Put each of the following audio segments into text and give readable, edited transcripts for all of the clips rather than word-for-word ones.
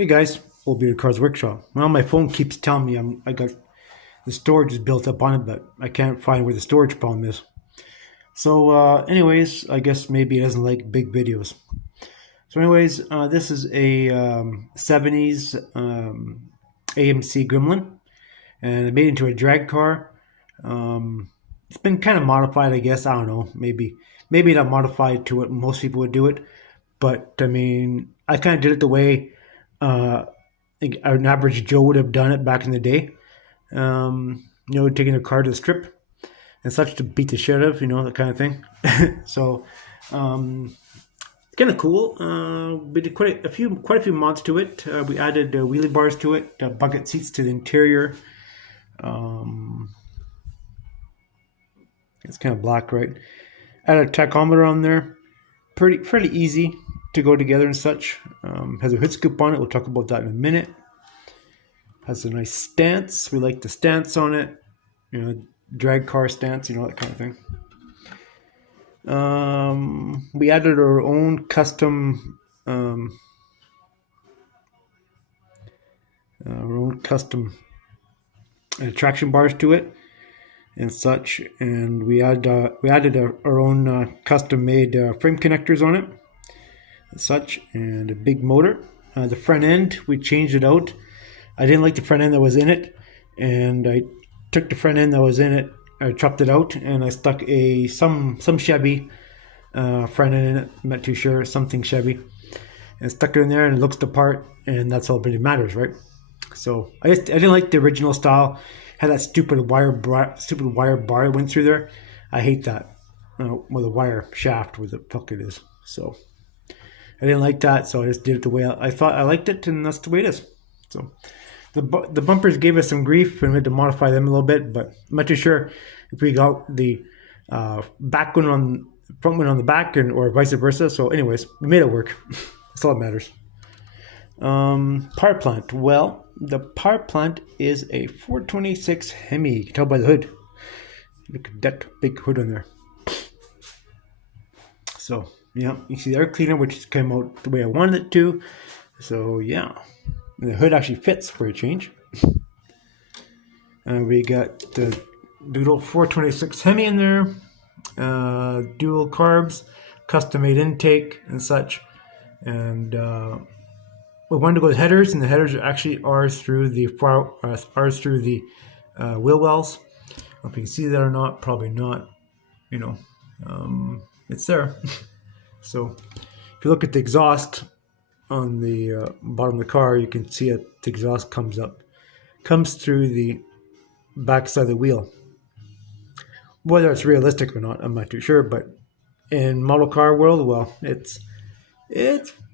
Hey guys, Old Bearded Cars Workshop. Well, my phone keeps telling me I got the storage is built up on it, but I can't find where the storage problem is. So, anyways, I guess maybe it doesn't like big videos. So, anyways, this is a 70s AMC Gremlin, and I made it into a drag car. It's been kind of modified, I guess. I don't know, maybe not modified to what most people would do it, but I mean, I kind of did it the way I think an average Joe would have done it back in the day. Taking a car to the strip and such to beat the shit out of, that kind of thing. So, kind of cool. We did quite a few mods to it. We added wheelie bars to it, bucket seats to the interior. It's kind of black, right? Added a tachometer on there. Fairly easy to go together and such. Has a hood scoop on it. We'll talk about that in a minute. Has a nice stance. We like the stance on it. Drag car stance, that kind of thing. We added our own custom traction bars to it and such, and we added our own custom made frame connectors on it and such, and a big motor. The front end, we changed it out. I didn't like the front end that was in it, and I took the front end that was in it, I chopped it out, and I stuck some Chevy front end in it. I'm not too sure, something Chevy, and stuck it in there, and it looks the part, and that's all that really matters, right? So I didn't like the original style. Had that stupid wire bar that went through there. I hate that. With a wire shaft, where the fuck it is. So I didn't like that, so I just did it the way I thought I liked it, and that's the way it is. So the bumpers gave us some grief, and we had to modify them a little bit, but I'm not too sure if we got the back one on front one on the back, or vice versa. So anyways, we made it work. That's all that matters. Power plant. Well, the power plant is a 426 Hemi. You can tell by the hood. Look at that big hood on there. So yeah, you see the air cleaner, which came out the way I wanted it to. So yeah. And the hood actually fits for a change. We got the little 426 Hemi in there. Dual carbs, custom made intake and such. And we wanted to go with headers, and the headers are actually ours through the wheel wells. I don't know if you can see that or not. Probably not. It's there. So if you look at the exhaust on the bottom of the car, you can see that the exhaust comes through the back side of the wheel. Whether it's realistic or not, I'm not too sure, but in model car world, well, it's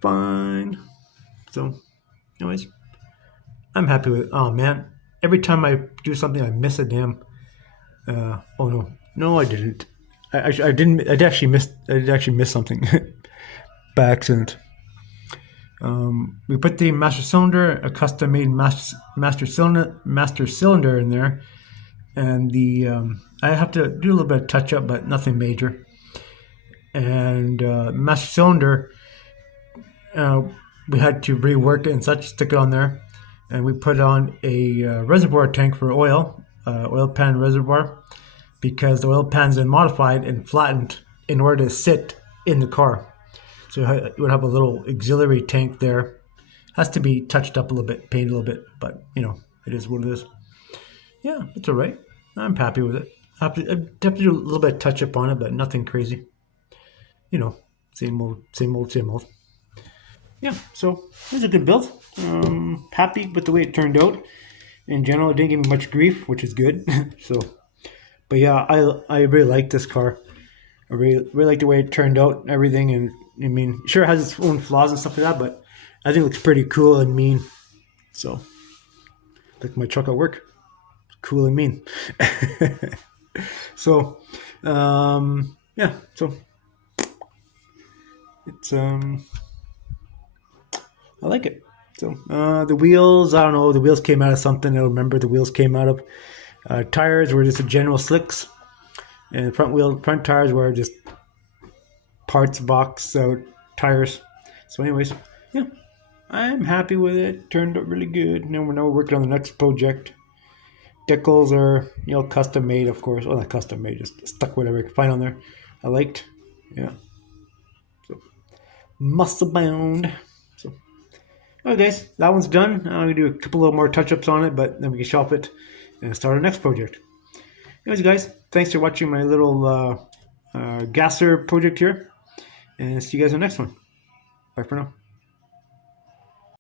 fine. So anyways, I'm happy with it. Oh man, every time I do something, I miss a damn oh no I didn't. I did actually miss something by accident. We put the master cylinder, a custom made master cylinder in there, and the I have to do a little bit of touch up, but nothing major. And master cylinder, we had to rework it and such, stick it on there, and we put on a reservoir tank for oil pan reservoir, because the oil pan's been modified and flattened in order to sit in the car. So you would have a little auxiliary tank there. Has to be touched up a little bit, painted a little bit, but it is what it is. Yeah, it's all right. I'm happy with it. I have to do a little bit of touch up on it, but nothing crazy. Same old. Yeah, so it was a good build. Happy with the way it turned out. In general, it didn't give me much grief, which is good. But yeah, I really like this car. I really like the way it turned out and everything. And I mean, sure it has its own flaws and stuff like that, but I think it looks pretty cool and mean. So, like my truck at work, cool and mean. So, yeah. So it's I like it. So the wheels, I don't know. The wheels came out of something. I don't remember the wheels came out of. Tires were just a general slicks, and front tires were just parts box tires. So anyways, yeah, I'm happy with it. Turned out really good. Now we're working on the next project. Decals are, custom made, of course. Well, not custom made, just stuck whatever I could find on there. I liked. Yeah. So muscle bound. So, okay, guys, that one's done. I'm gonna do a couple of more touch-ups on it, but then we can shop it and start our next project. Anyways, guys, thanks for watching my little gasser project here, and see you guys in the next one. Bye for now.